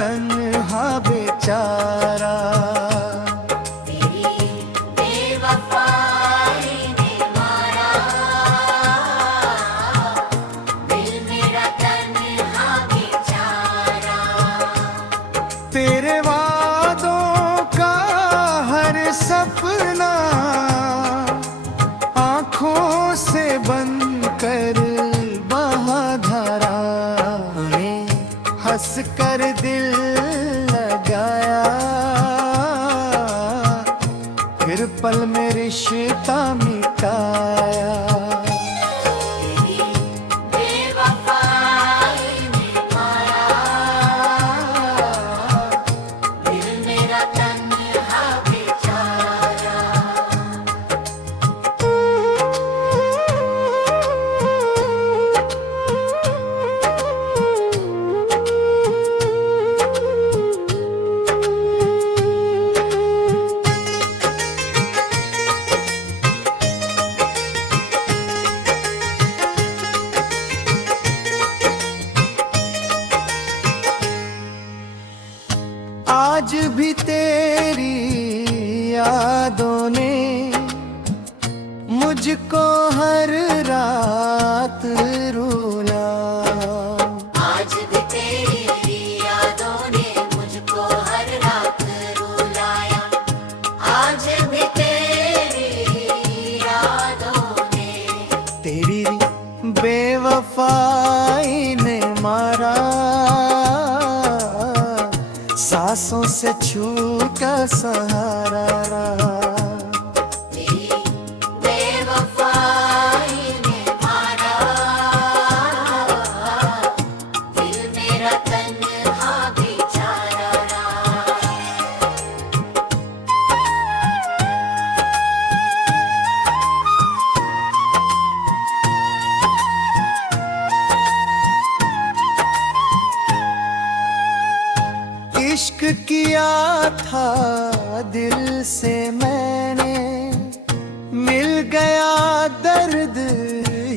तन्हा बेचारा। तेरी बेवफाई ने मारा दिल मेरा तन्हा बेचारा। तेरे वादों का हर सपना आँखों से बंद कर बहा धरा। हंस कर दिल लगाया, फिर पल में रिश्ता मिटाया। तेरी बेवफाई ने मारा दिल मेरा तन्हा बेचारा। आज भी तेरी यादों ने मुझको हर रात रुला। आज भी तेरी यादों ने मुझको हर रात रुलाया। आज भी तेरी यादों ने तेरी बेवफाई ने मारा, सांसों से छूटा सहारा रहा। तेरी बेवफाई ने मारा दिल मेरा तन्हा बेचारा। इश्क किया था दिल से मैंने, मिल गया दर्द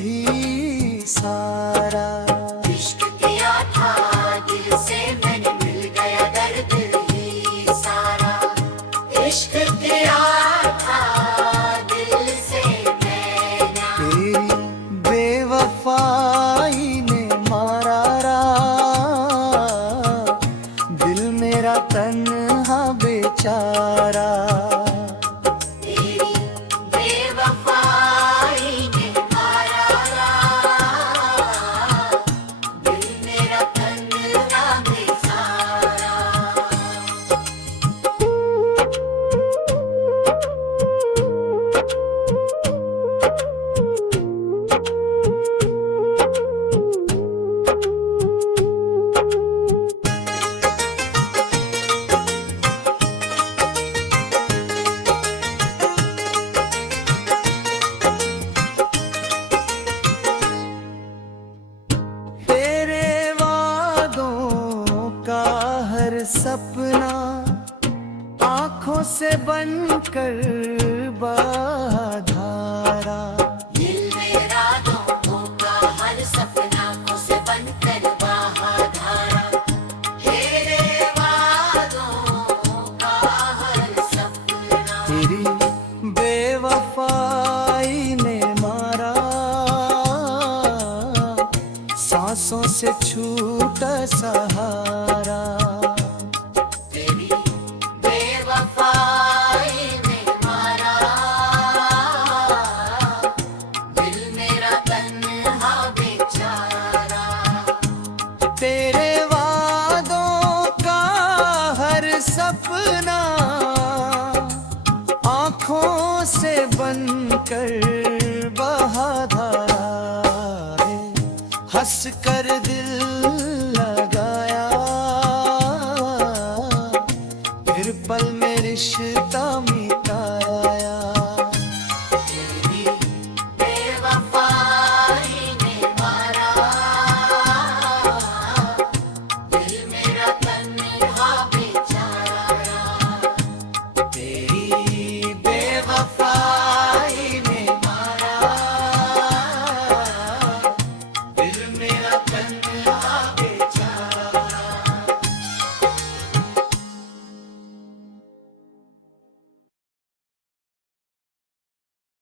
ही सारा। इश्क किया था दिल से मैंने, मिल गया दर्द ही सारा। इश्क किया था दिल से मैंने। तेरी बेवफाई ने मारा दिल मेरा तन्हा बेचारा। तेरी बेवफाई ने मारा दिल मेरा तन्हा बेचारा। तेरे वादों का हर सपना आँखों से बनकर बहाधारा। दिल मेरा दोनों का हर सपना को से बनकर बहाधारा। तेरे वादों का हर सपना तेरी बेवफाई ने मारा, सांसों से छूटा सहारा। तेरी बेवफाई ने मारा दिल मेरा तन्हा बेचारा। तेरे वादों का हर सपना आँखों से बनकर बहाधारा। हंस कर दिल लगाया, फिर पल में रिश्ता मिटाया। तेरी बेवफाई ने मारा दिल मेरा तन्हा बेचारा। तेरी बेवफाई ने मारा दिल मेरा तन्हा